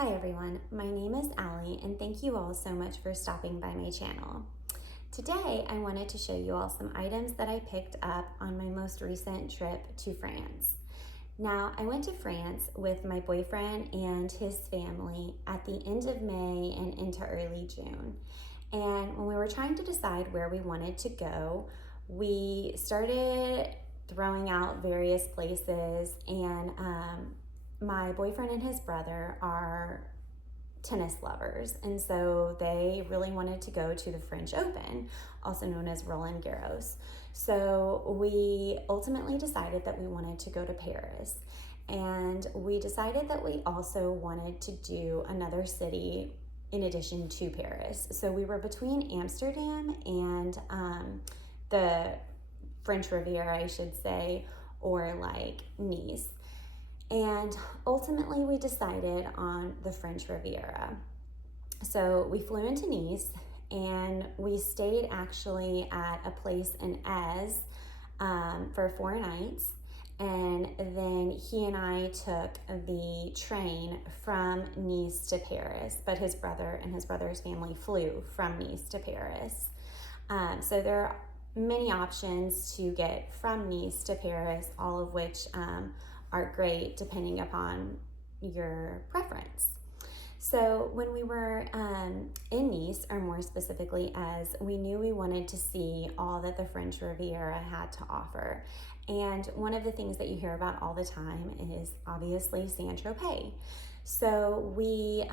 Hi everyone, my name is Allie and thank you all so much for stopping by my channel. Today I wanted to show you all some items that I picked up on my most recent trip to France. Now I went to France with my boyfriend and his family at the end of May and into early June. And when we were trying to decide where we wanted to go, we started throwing out various places and my boyfriend and his brother are tennis lovers, and so they really wanted to go to the French Open, also known as Roland Garros. So we ultimately decided that we wanted to go to Paris, and we decided that we also wanted to do another city in addition to Paris. So we were between Amsterdam and the French Riviera, I should say, or like Nice. And ultimately we decided on the French Riviera. So we flew into Nice and we stayed actually at a place in Eze for 4 nights. And then he and I took the train from Nice to Paris, but his brother and his brother's family flew from Nice to Paris. So there are many options to get from Nice to Paris, all of which are great depending upon your preference. So when we were in Nice, or more specifically Eze, we knew we wanted to see all that the French Riviera had to offer. And one of the things that you hear about all the time is obviously Saint Tropez. So we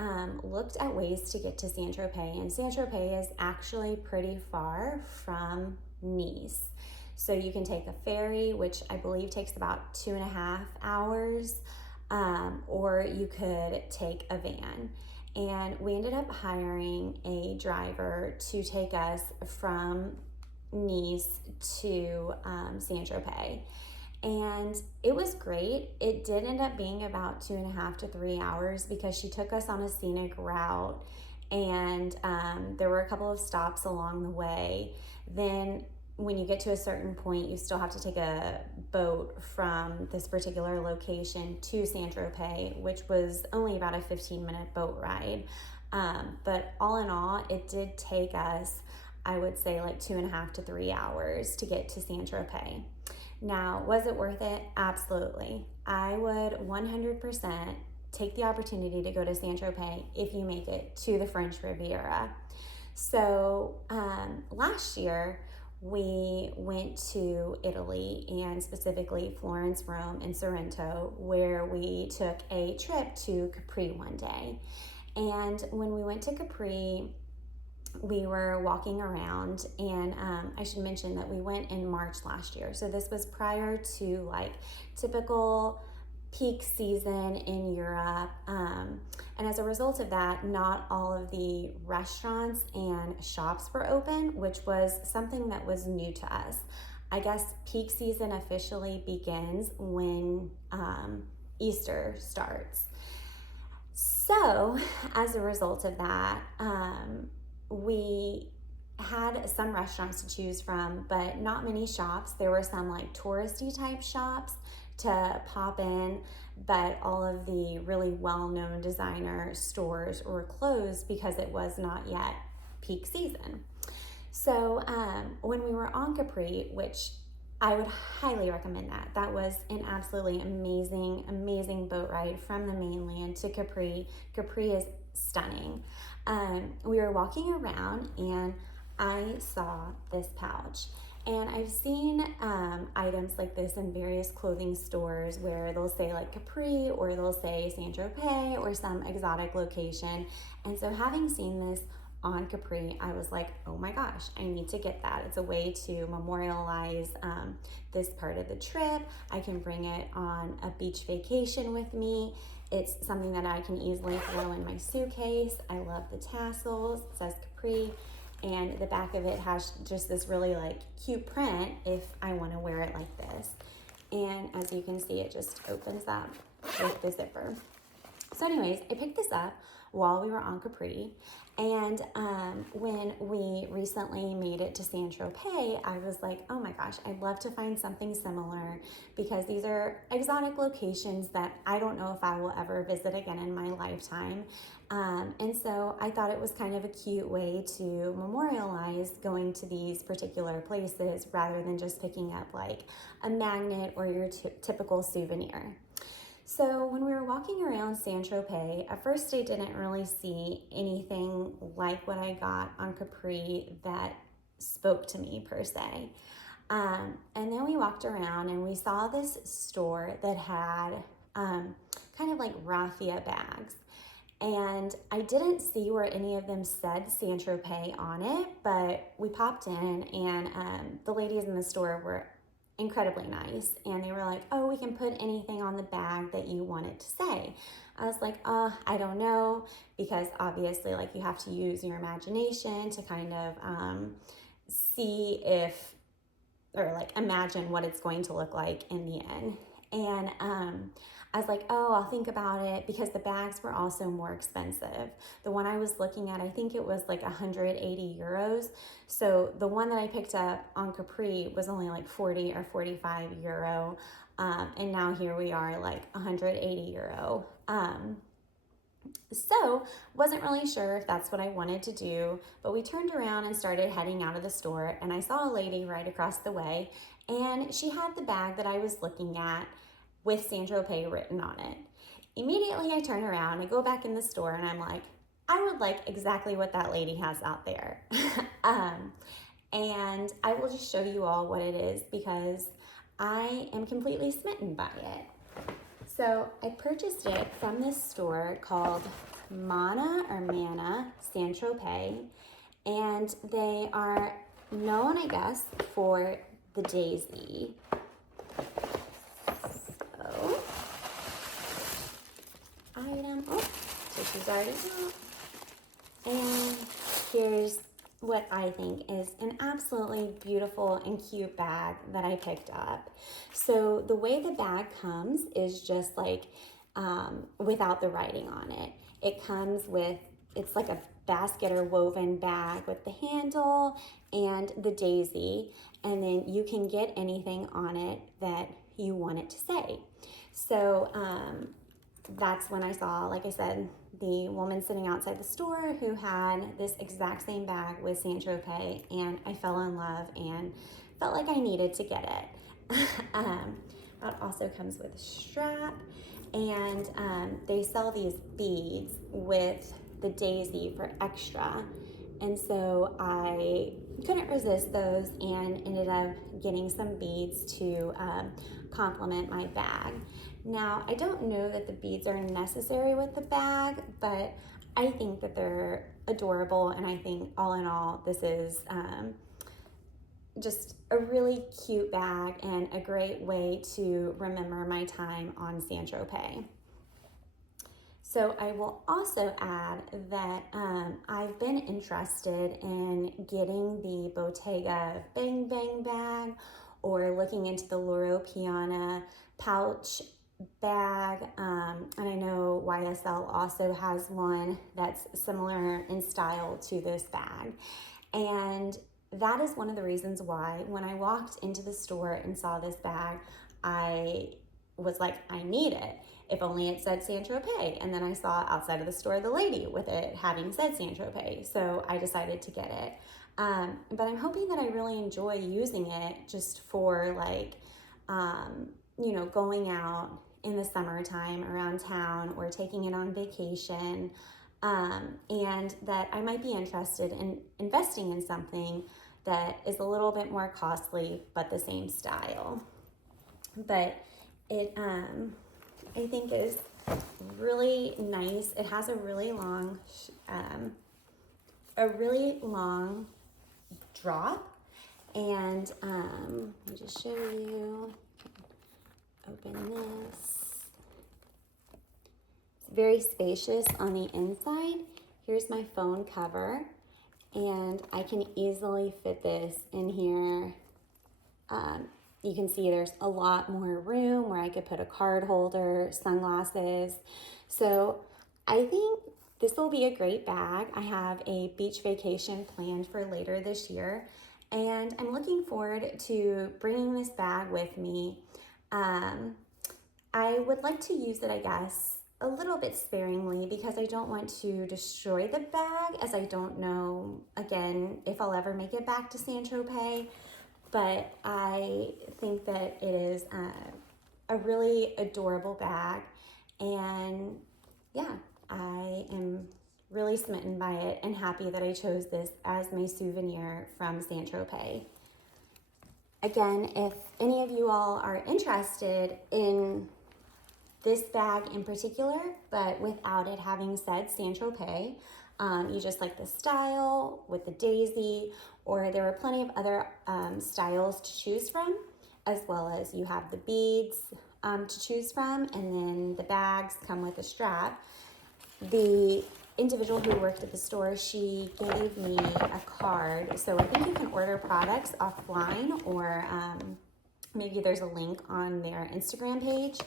looked at ways to get to Saint Tropez, and Saint Tropez is actually pretty far from Nice. So you can take a ferry, which I believe takes about 2.5 hours, or you could take a van. And we ended up hiring a driver to take us from Nice to Saint Tropez. And it was great. It did end up being about 2.5 to 3 hours because she took us on a scenic route, and there were a couple of stops along the way. Then when you get to a certain point, you still have to take a boat from this particular location to Saint Tropez, which was only about a 15-minute boat ride. But all in all, it did take us, I would say, like 2.5 to 3 hours to get to Saint Tropez. Now, was it worth it? Absolutely. I would 100% take the opportunity to go to Saint Tropez if you make it to the French Riviera. So last year, we went to Italy, and specifically Florence, Rome, and Sorrento, where we took a trip to Capri one day. And when we went to Capri, we were walking around, and I should mention that we went in March last year. So this was prior to like typical peak season in Europe, and as a result of that, not all of the restaurants and shops were open, which was something that was new to us. I guess peak season officially begins when Easter starts. So as a result of that, we had some restaurants to choose from, but not many shops. There were some like touristy type shops to pop in, but all of the really well-known designer stores were closed because it was not yet peak season. So when we were on Capri, which I would highly recommend, that was an absolutely amazing boat ride from the mainland to Capri. Capri is stunning. We were walking around and I saw this pouch. And I've seen items like this in various clothing stores where they'll say like Capri, or they'll say Saint Tropez, or some exotic location. And so having seen this on Capri, I was like, oh my gosh, I need to get that. It's a way to memorialize this part of the trip. I can bring it on a beach vacation with me. It's something that I can easily throw in my suitcase. I love the tassels. It says Capri. And the back of it has just this really like cute print if I want to wear it like this. And as you can see, it just opens up with the zipper. So anyways, I picked this up while we were on Capri. And when we recently made it to Saint-Tropez, I was like, oh my gosh, I'd love to find something similar because these are exotic locations that I don't know if I will ever visit again in my lifetime. And so I thought it was kind of a cute way to memorialize going to these particular places rather than just picking up like a magnet or your typical souvenir. So when we were walking around Saint-Tropez, at first I didn't really see anything like what I got on Capri that spoke to me per se. And then we walked around and we saw this store that had kind of like raffia bags. And I didn't see where any of them said Saint-Tropez on it, but we popped in and the ladies in the store were incredibly nice, and they were like, oh, we can put anything on the bag that you want it to say. I was like, I don't know, because obviously like you have to use your imagination to kind of see if, or like imagine what it's going to look like in the end. And I was like, oh, I'll think about it, because the bags were also more expensive. The one I was looking at, I think it was like 180 euros. So the one that I picked up on Capri was only like 40 or 45 euro. And now here we are like 180 euro. So wasn't really sure if that's what I wanted to do, but we turned around and started heading out of the store, and I saw a lady right across the way, and she had the bag that I was looking at with Saint-Tropez written on it. Immediately I turn around, I go back in the store, and I'm like, I would like exactly what that lady has out there. And I will just show you all what it is because I am completely smitten by it. So I purchased it from this store called Mana Saint-Tropez, and they are known, I guess, for the daisy. So, tissue's already out. And here's what I think is an absolutely beautiful and cute bag that I picked up. So the way the bag comes is just like without the writing on it. It comes with, it's like a basket or woven bag with the handle and the daisy, and then you can get anything on it that you want it to say. So that's when I saw, like I said, the woman sitting outside the store who had this exact same bag with Saint-Tropez, and I fell in love and felt like I needed to get it. That also comes with a strap, and they sell these beads with the daisy for extra, and so I couldn't resist those and ended up getting some beads to complement my bag. Now, I don't know that the beads are necessary with the bag, but I think that they're adorable, and I think all in all, this is just a really cute bag and a great way to remember my time on Saint-Tropez. So I will also add that I've been interested in getting the Bottega Bang Bang bag, or looking into the Loro Piana pouch bag, and I know YSL also has one that's similar in style to this bag, and that is one of the reasons why when I walked into the store and saw this bag, I was like, I need it. If only it said Saint-Tropez. And then I saw outside of the store the lady with it having said Saint-Tropez, so I decided to get it. But I'm hoping that I really enjoy using it just for like, going out in the summertime around town or taking it on vacation, and that I might be interested in investing in something that is a little bit more costly but the same style. But it, I think, is really nice. It has a really long drop, and let me just show you. Open this. It's very spacious on the inside. Here's my phone cover, and I can easily fit this in here, You can see there's a lot more room where I could put a card holder, sunglasses. So I think this will be a great bag. I have a beach vacation planned for later this year, and I'm looking forward to bringing this bag with me. I would like to use it, I guess, a little bit sparingly because I don't want to destroy the bag, as I don't know, again, if I'll ever make it back to Saint-Tropez. But I think that it is a really adorable bag, and yeah, I am really smitten by it and happy that I chose this as my souvenir from Saint-Tropez. Again, if any of you all are interested in this bag in particular, but without it having said Saint-Tropez, you just like the style with the daisy, or there are plenty of other styles to choose from, as well as you have the beads to choose from, and then the bags come with a strap. The individual who worked at the store, she gave me a card, so I think you can order products offline, or maybe there's a link on their Instagram page,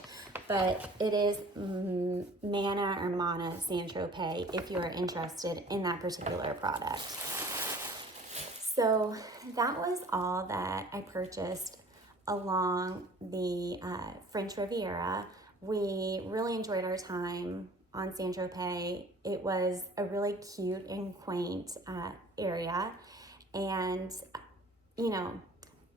but it is Mana Saint-Tropez if you're interested in that particular product. So that was all that I purchased along the French Riviera. We really enjoyed our time on Saint-Tropez. It was a really cute and quaint area, and you know,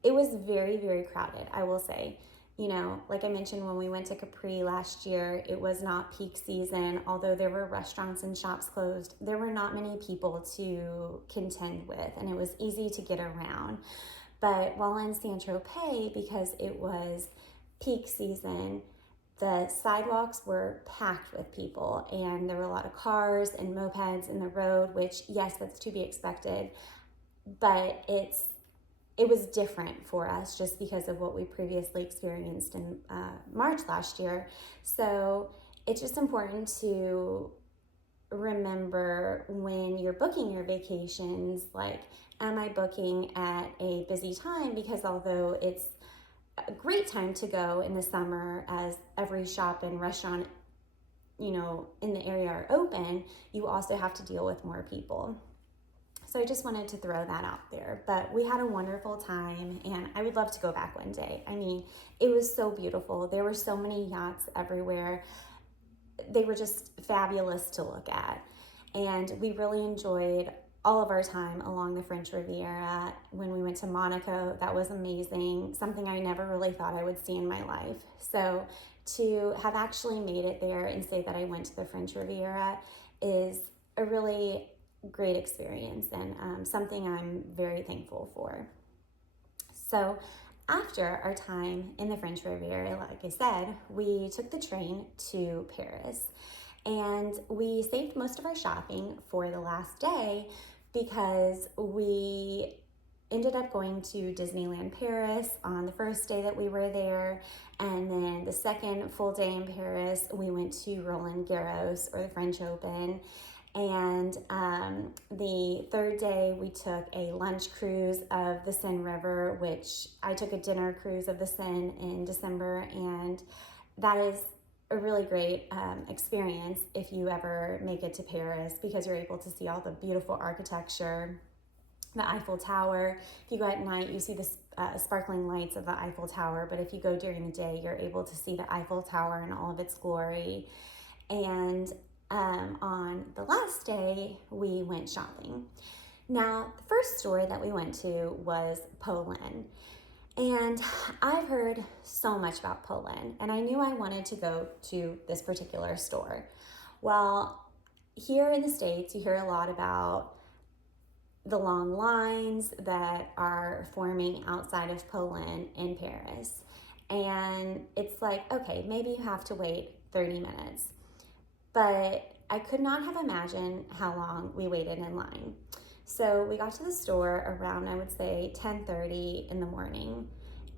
it was very, very crowded, I will say. You know, like I mentioned, when we went to Capri last year, it was not peak season. Although there were restaurants and shops closed, there were not many people to contend with, and it was easy to get around. But while in Saint-Tropez, because it was peak season, the sidewalks were packed with people, and there were a lot of cars and mopeds in the road, which, yes, that's to be expected, but it was different for us just because of what we previously experienced in March last year. So it's just important to remember when you're booking your vacations, like, am I booking at a busy time? Because although it's a great time to go in the summer, as every shop and restaurant, you know, in the area are open, you also have to deal with more people. So I just wanted to throw that out there. But we had a wonderful time, and I would love to go back one day. I mean, it was so beautiful. There were so many yachts everywhere. They were just fabulous to look at. And we really enjoyed all of our time along the French Riviera. When we went to Monaco, that was amazing, something I never really thought I would see in my life. So to have actually made it there and say that I went to the French Riviera is a really great experience, and something I'm very thankful for. So after our time in the French Riviera, like I said, we took the train to Paris, and we saved most of our shopping for the last day because we ended up going to Disneyland Paris on the first day that we were there, and then the second full day in Paris, we went to Roland Garros, or the French Open. And the third day, we took a lunch cruise of the Seine River, which I took a dinner cruise of the Seine in December, and that is a really great experience if you ever make it to Paris, because you're able to see all the beautiful architecture, the Eiffel Tower. If you go at night, you see the sparkling lights of the Eiffel Tower, but if you go during the day, you're able to see the Eiffel Tower in all of its glory. And on the last day, we went shopping. Now, the first store that we went to was Polene. And I've heard so much about Polene, and I knew I wanted to go to this particular store. Well, here in the States, you hear a lot about the long lines that are forming outside of Polene in Paris. And it's like, okay, maybe you have to wait 30 minutes. But I could not have imagined how long we waited in line. So we got to the store around, I would say, 10:30 in the morning,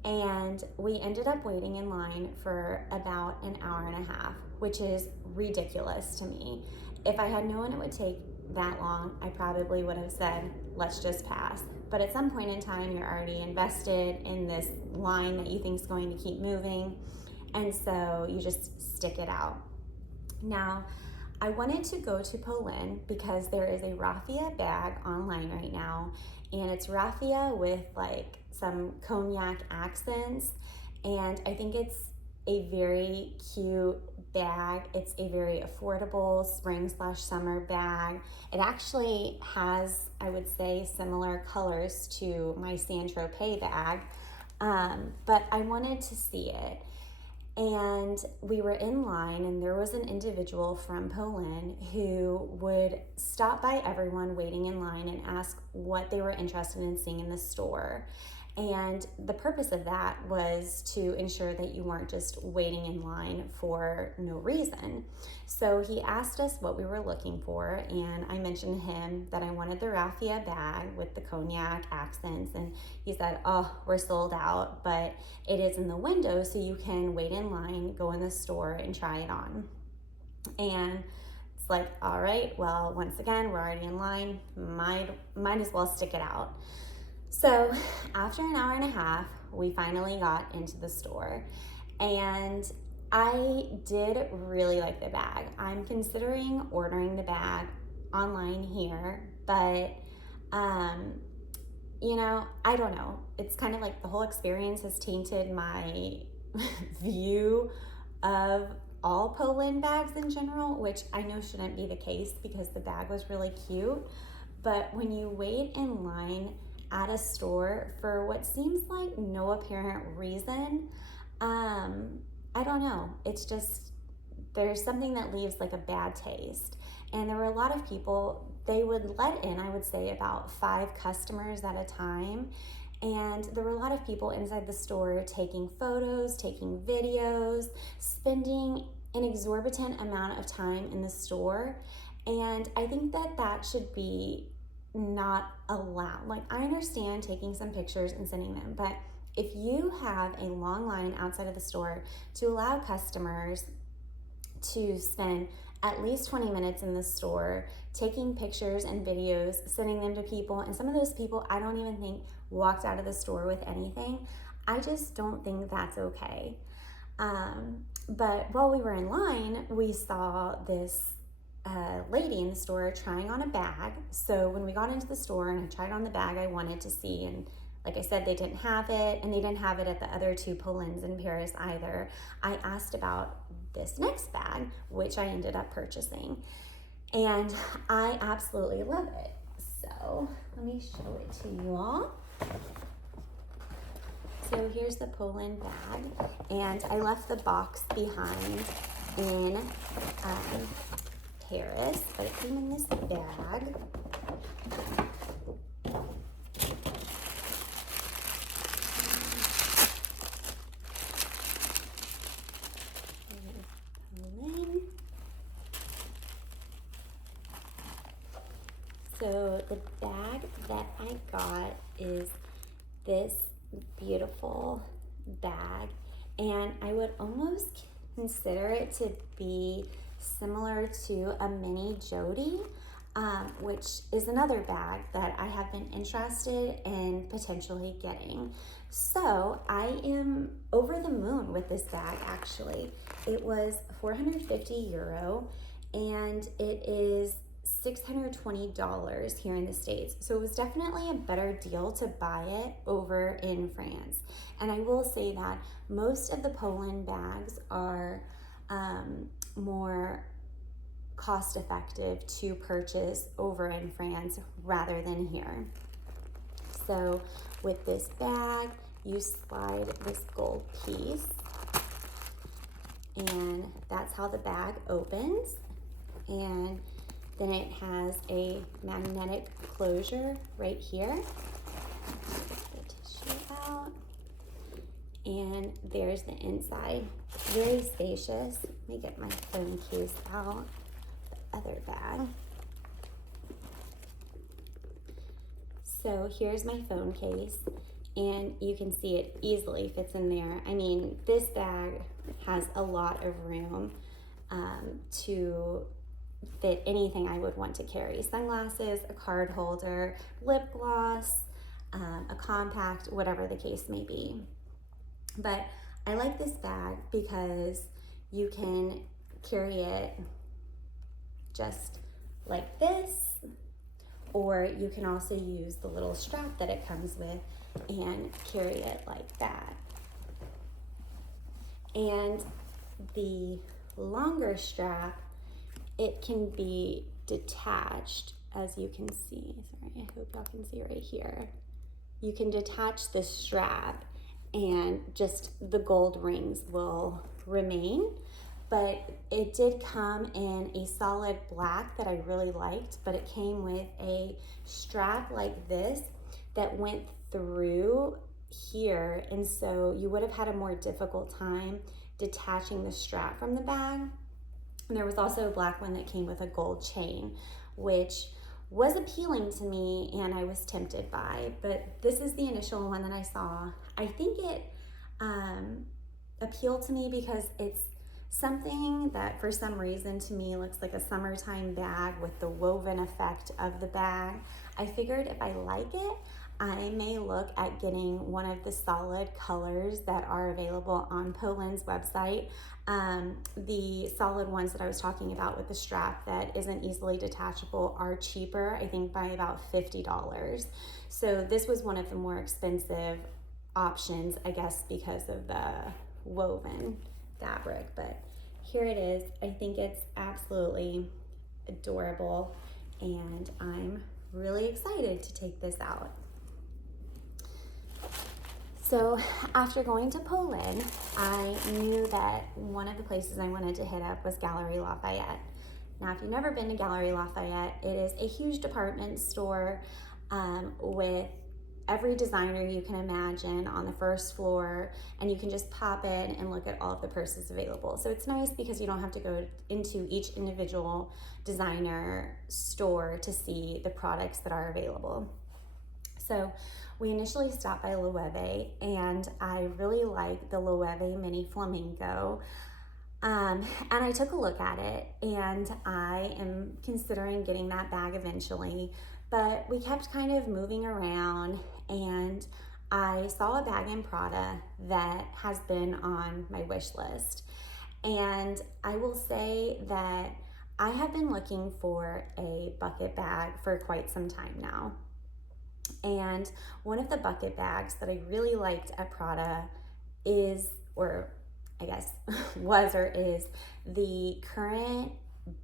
and we ended up waiting in line for about an hour and a half, which is ridiculous to me. If I had known it would take that long, I probably would have said, let's just pass. but at some point in time, you're already invested in this line that you think is going to keep moving, and so you just stick it out. Now, I wanted to go to Polene because there is a raffia bag online right now, and it's raffia with like some cognac accents, and I think it's a very cute bag. It's a very affordable spring/summer bag. It actually has, I would say, similar colors to my Seine Tropez bag, but I wanted to see it. And we were in line, and there was an individual from Polene who would stop by everyone waiting in line and ask what they were interested in seeing in the store. And the purpose of that was to ensure that you weren't just waiting in line for no reason. So he asked us what we were looking for, and I mentioned to him that I wanted the raffia bag with the cognac accents, and he said, "Oh, we're sold out, but it is in the window, so you can wait in line, go in the store, and try it on." And it's like, all right, well, once again, we're already in line, might as well stick it out. So after an hour and a half, we finally got into the store, and I did really like the bag. I'm considering ordering the bag online here, but I don't know. It's kind of like the whole experience has tainted my view of all Polene bags in general, which I know shouldn't be the case because the bag was really cute. But when you wait in line at a store for what seems like no apparent reason, I don't know. It's just, there's something that leaves like a bad taste. And there were a lot of people, they would let in, I would say, about 5 customers at a time. And there were a lot of people inside the store taking photos, taking videos, spending an exorbitant amount of time in the store. And I think that that should be not allowed. Like, I understand taking some pictures and sending them, but if you have a long line outside of the store to allow customers to spend at least 20 minutes in the store taking pictures and videos, sending them to people, and some of those people I don't even think walked out of the store with anything, I just don't think that's okay. But while we were in line, we saw this lady in the store trying on a bag. So when we got into the store and I tried on the bag I wanted to see, and like I said, they didn't have it, and they didn't have it at the other 2 Polenes in Paris either. I asked about this next bag, which I ended up purchasing, and I absolutely love it. So let me show it to you all. So here's the Polene bag, and I left the box behind in Paris, but it came in this bag. So the bag that I got is this beautiful bag, and I would almost consider it to be similar to a mini Jody, which is another bag that I have been interested in potentially getting. So I am over the moon with this bag, actually. It was 450 euro, and it is $620 here in the States. So it was definitely a better deal to buy it over in France. And I will say that most of the Polene bags are more cost effective to purchase over in France rather than here. So with this bag, you slide this gold piece, and that's how the bag opens. And then it has a magnetic closure right here. Get the tissue out. And there's the inside. Very spacious. Let me get my phone case out. The other bag. So here's my phone case, and you can see it easily fits in there. I mean, this bag has a lot of room to fit anything I would want to carry. Sunglasses, a card holder, lip gloss, a compact, whatever the case may be. But I like this bag because you can carry it just like this, or you can also use the little strap that it comes with and carry it like that. And the longer strap, it can be detached, as you can see. Sorry, I hope y'all can see right here. You can detach the strap and just the gold rings will remain. But it did come in a solid black that I really liked, but it came with a strap like this that went through here, and so you would have had a more difficult time detaching the strap from the bag. And there was also a black one that came with a gold chain, which was appealing to me and I was tempted by, but this is the initial one that I saw. I think it appealed to me because it's something that for some reason to me looks like a summertime bag with the woven effect of the bag. I figured if I like it, I may look at getting one of the solid colors that are available on Polene's website. The solid ones that I was talking about with the strap that isn't easily detachable are cheaper, I think by about $50. So this was one of the more expensive options, I guess, because of the woven fabric. But here it is. I think it's absolutely adorable and I'm really excited to take this out. So after going to Polene, I knew that one of the places I wanted to hit up was Galeries Lafayette. Now, if you've never been to Galeries Lafayette, it is a huge department store with every designer you can imagine on the first floor, and you can just pop in and look at all of the purses available. So it's nice because you don't have to go into each individual designer store to see the products that are available. So we initially stopped by Loewe, and I really like the Loewe Mini Flamenco. And I took a look at it, and I am considering getting that bag eventually, but we kept kind of moving around, and I saw a bag in Prada that has been on my wish list. And I will say that I have been looking for a bucket bag for quite some time now. And one of the bucket bags that I really liked at Prada is, or I guess was or is, the current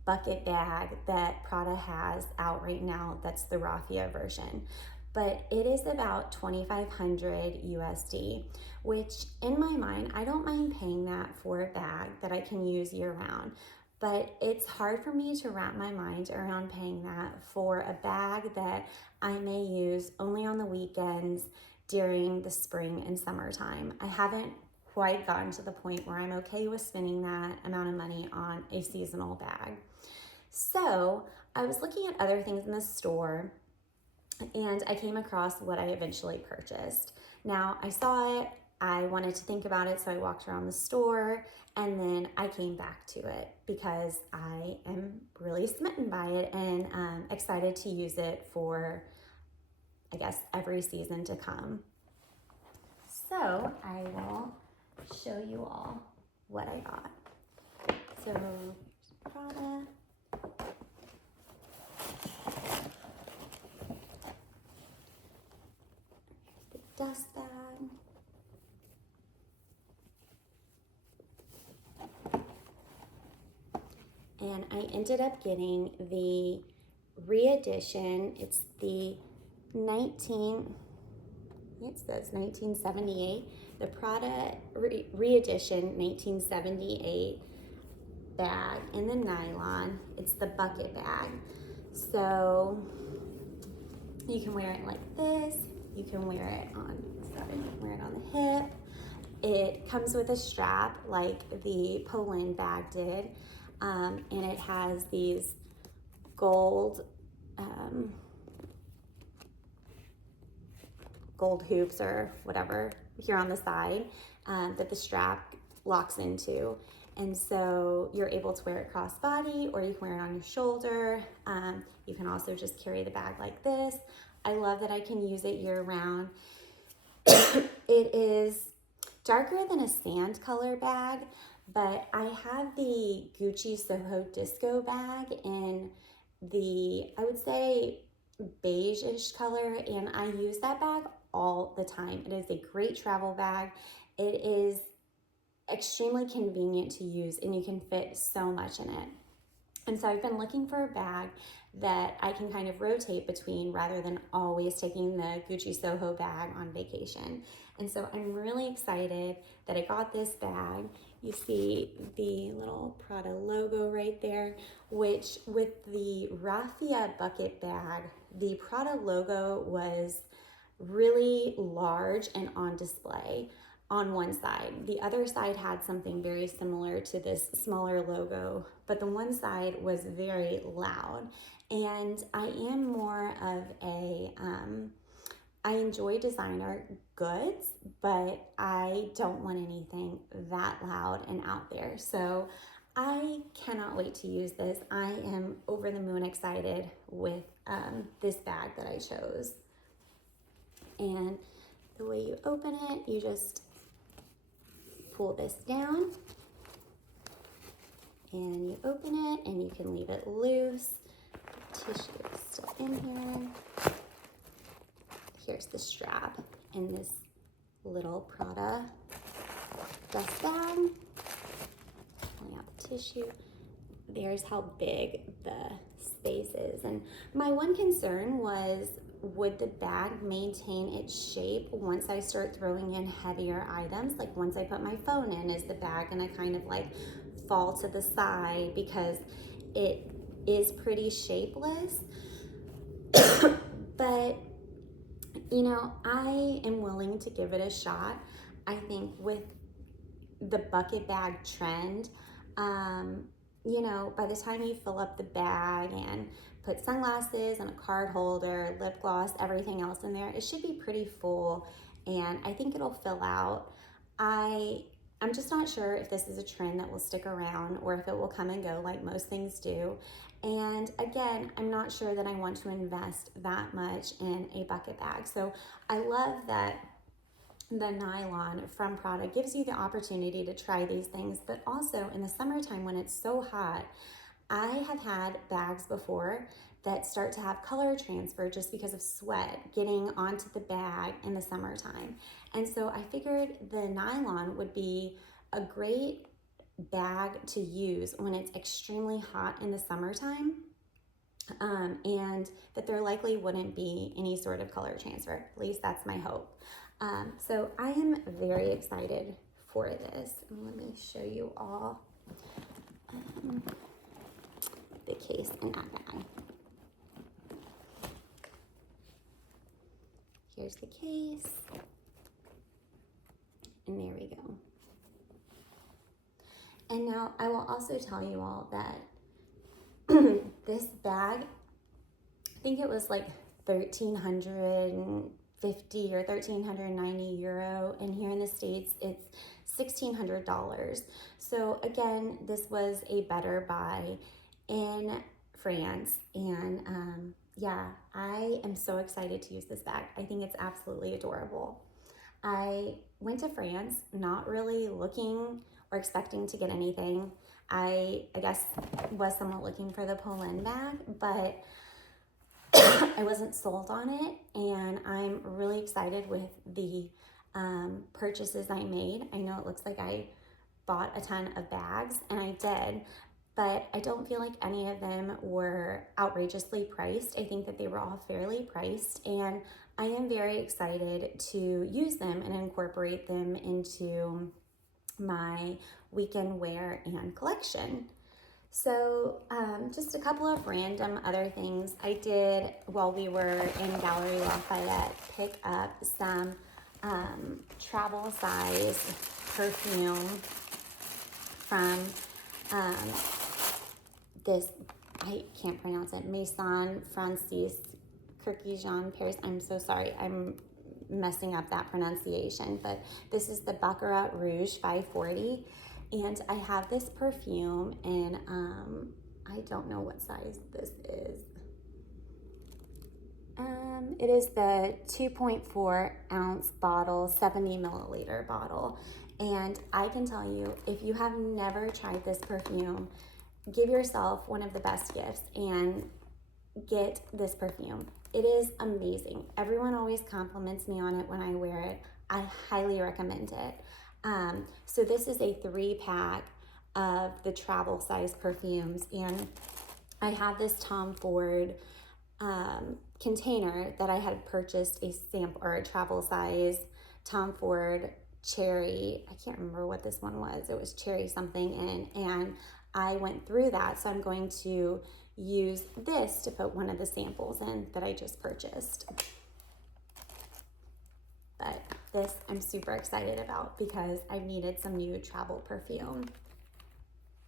bucket bag that Prada has out right now. That's the raffia version. But it is about $2,500 USD, which in my mind, I don't mind paying that for a bag that I can use year round. But it's hard for me to wrap my mind around paying that for a bag that I may use only on the weekends during the spring and summertime. I haven't quite gotten to the point where I'm okay with spending that amount of money on a seasonal bag. So I was looking at other things in the store, and I came across what I eventually purchased. Now, I saw it, I wanted to think about it, so I walked around the store, and then I came back to it because I am really smitten by it and excited to use it for, I guess, every season to come. So I will show you all what I got. So, Prada. Here's the dust bag. And I ended up getting the re-edition. It's the 1978, the Prada re-edition 1978 bag in the nylon. It's the bucket bag. So you can wear it like this. You can wear it on, you can wear it on the hip. It comes with a strap like the Polene bag did. And it has these gold hoops or whatever here on the side that the strap locks into. And so you're able to wear it crossbody, or you can wear it on your shoulder. You can also just carry the bag like this. I love that I can use it year round. It is darker than a sand color bag, but I have the Gucci Soho Disco bag in the, I would say, beige-ish color, and I use that bag all the time. It is a great travel bag. It is extremely convenient to use, and you can fit so much in it. And so I've been looking for a bag that I can kind of rotate between rather than always taking the Gucci Soho bag on vacation. And so I'm really excited that I got this bag. You see the little Prada logo right there, which with the raffia bucket bag, the Prada logo was really large and on display on one side. The other side had something very similar to this smaller logo, but the one side was very loud. And I am more of a, I enjoy designer goods, but I don't want anything that loud and out there. So I cannot wait to use this. I am over the moon excited with this bag that I chose. And the way you open it, you just pull this down and you open it, and you can leave it loose. Tissue is still in here. Here's the strap in this little Prada dust bag. Pulling out the tissue. There's how big the space is. And my one concern was, would the bag maintain its shape once I start throwing in heavier items? Like once I put my phone in, is the bag gonna kind of like fall to the side because it is pretty shapeless? But you know, I am willing to give it a shot. I think with the bucket bag trend, you know, by the time you fill up the bag and put sunglasses and a card holder, lip gloss, everything else in there, it should be pretty full, and I think it'll fill out. I'm just not sure if this is a trend that will stick around or if it will come and go like most things do. And again, I'm not sure that I want to invest that much in a bucket bag. So I love that the nylon from Prada gives you the opportunity to try these things, but also in the summertime when it's so hot, I have had bags before that start to have color transfer just because of sweat getting onto the bag in the summertime. And so I figured the nylon would be a great bag to use when it's extremely hot in the summertime, and that there likely wouldn't be any sort of color transfer. At least that's my hope. So I am very excited for this. And let me show you all the case in that bag. Here's the case. And there we go. And now I will also tell you all that this bag, I think it was like 1,350 or 1,390 euro, and here in the States it's $1,600. So again, this was a better buy in France, and yeah, I am so excited to use this bag. I think it's absolutely adorable. I went to France not really looking or expecting to get anything. I guess was somewhat looking for the Polene bag, but I wasn't sold on it, and I'm really excited with the purchases I made. I know it looks like I bought a ton of bags, and I did, but I don't feel like any of them were outrageously priced. I think that they were all fairly priced, and I am very excited to use them and incorporate them into my weekend wear and collection. So just a couple of random other things I did while we were in Gallery Lafayette. Pick up some travel size perfume from this, I can't pronounce it, Maison Francis Jean Paris. I'm so sorry, I'm messing up that pronunciation, but this is the Baccarat Rouge 540, and I have this perfume in I don't know what size this is. It is the 2.4 ounce bottle, 70 milliliter bottle. And I can tell you, if you have never tried this perfume, give yourself one of the best gifts and get this perfume. It is amazing. Everyone always compliments me on it when I wear it. I highly recommend it. So this is a 3-pack of the travel size perfumes, and I have this Tom Ford container that I had purchased a sample or a travel size Tom Ford cherry. I can't remember what this one was. It was cherry something in, and I went through that. So I'm going to use this to put one of the samples in that I just purchased. But this I'm super excited about because I needed some new travel perfume.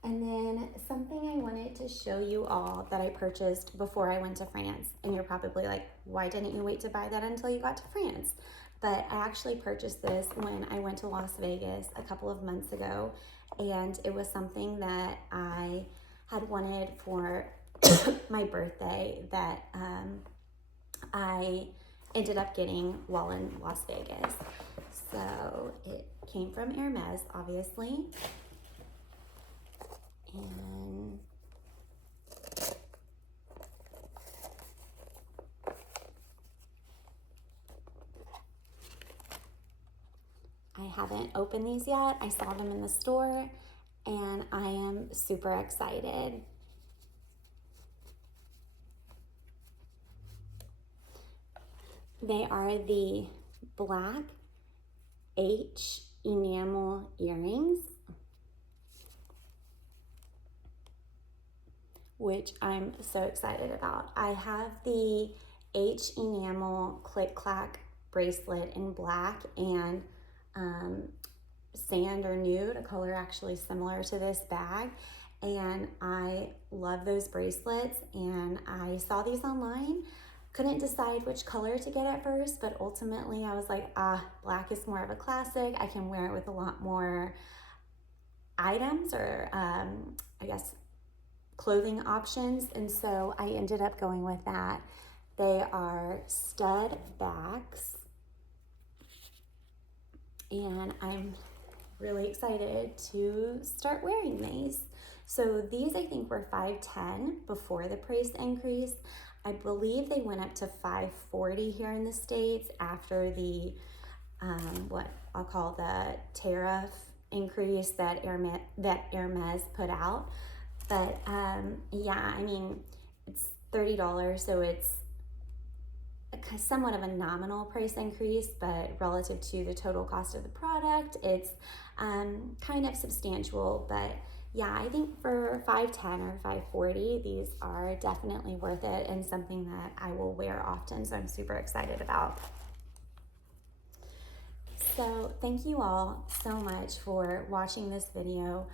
And then something I wanted to show you all that I purchased before I went to France. And you're probably like, why didn't you wait to buy that until you got to France? But I actually purchased this when I went to Las Vegas a couple of months ago. And it was something that I had wanted for my birthday that I ended up getting while in Las Vegas. So it came from Hermes, obviously. And I haven't opened these yet. I saw them in the store and I am super excited. They are the black H enamel earrings, which I'm so excited about. I have the H enamel click clack bracelet in black and sand or nude, a color actually similar to this bag. And I love those bracelets, and I saw these online. Couldn't decide which color to get at first, but ultimately I was like, black is more of a classic. I can wear it with a lot more items or I guess clothing options. And so I ended up going with that. They are stud backs, and I'm really excited to start wearing these. So these I think were $510 before the price increase. I believe they went up to $540 here in the States after the, what I'll call the tariff increase that Hermes put out. But yeah, I mean, it's $30, so it's somewhat of a nominal price increase, but relative to the total cost of the product, it's kind of substantial. But yeah, I think for $510 or $540, these are definitely worth it and something that I will wear often, so I'm super excited about. So thank you all so much for watching this video.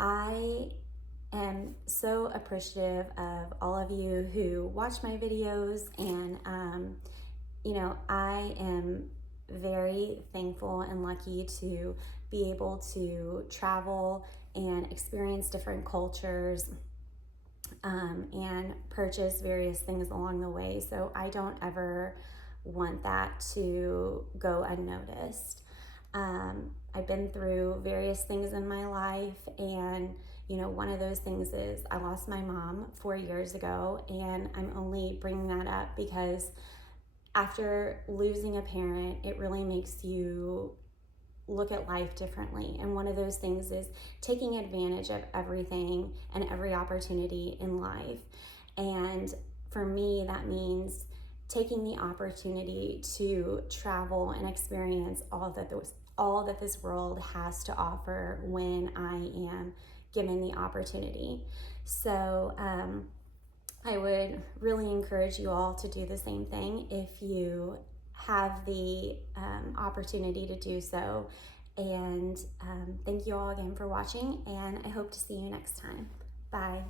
I am so appreciative of all of you who watch my videos, and you know, I am very thankful and lucky to be able to travel and experience different cultures and purchase various things along the way. So I don't ever want that to go unnoticed. I've been through various things in my life, and you know, one of those things is I lost my mom 4 years ago, and I'm only bringing that up because after losing a parent, it really makes you look at life differently. And one of those things is taking advantage of everything and every opportunity in life. And for me, that means taking the opportunity to travel and experience all that this world has to offer when I am given the opportunity. So I would really encourage you all to do the same thing if you have the opportunity to do so. And thank you all again for watching, and I hope to see you next time. Bye.